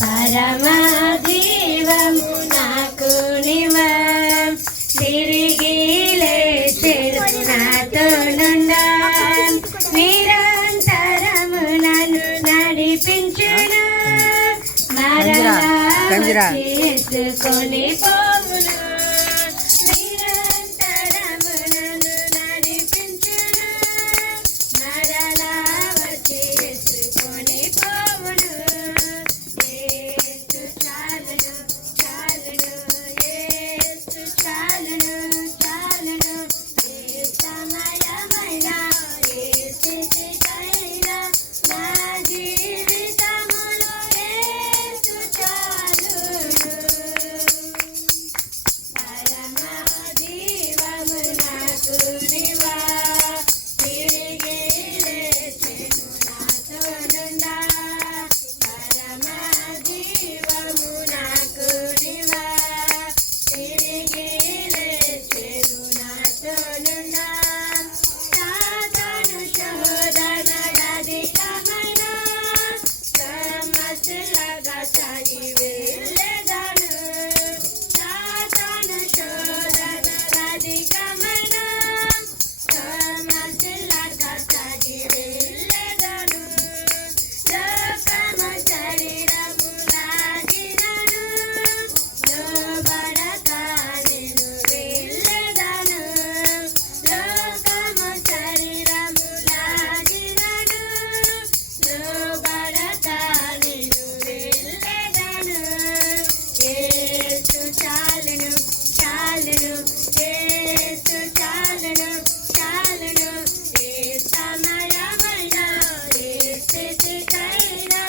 పరమా జీవము నాకు నివా తిరిగి లేచెను నాతోనుండా నిరంతరము నన్ను నడిపించును మరలా చేసుకొని పోవును నిరంతరము నన్ను నడిపించును మరలా చేసుకొని పోవును యేసు చాలును చాలును యేసు చాలును చాలును ఏ సమయమైనా ఏ స్థితికైనా నా జీవితములో యేసు చాలును పరమా జీవము నాకు నివా తిరిగి లేచెను నాతోనుండా పరమా జీవము నాకు నివా తిరిగి లేచెను నాతోనుండా సాతాను శోధనలధికమైన సమస్యలుగా సాగి వెళ్ళెదను సాతాను శోధనలధికమైన సమస్యలుగా సాగి వెళ్ళెదను లోకము శరీరము లాగినను లోబడక నేను వెళ్ళెదను లోకము శరీరము లాగినను లోబడక నేను వెళ్ళెదను యేసు చాలును చాలును యేసు చాలును చాలును ఏ సమయమైనా ఏ స్థితికైనా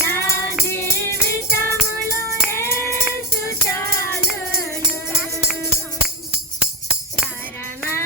నా జీవితములో యేసు చాలును పరమా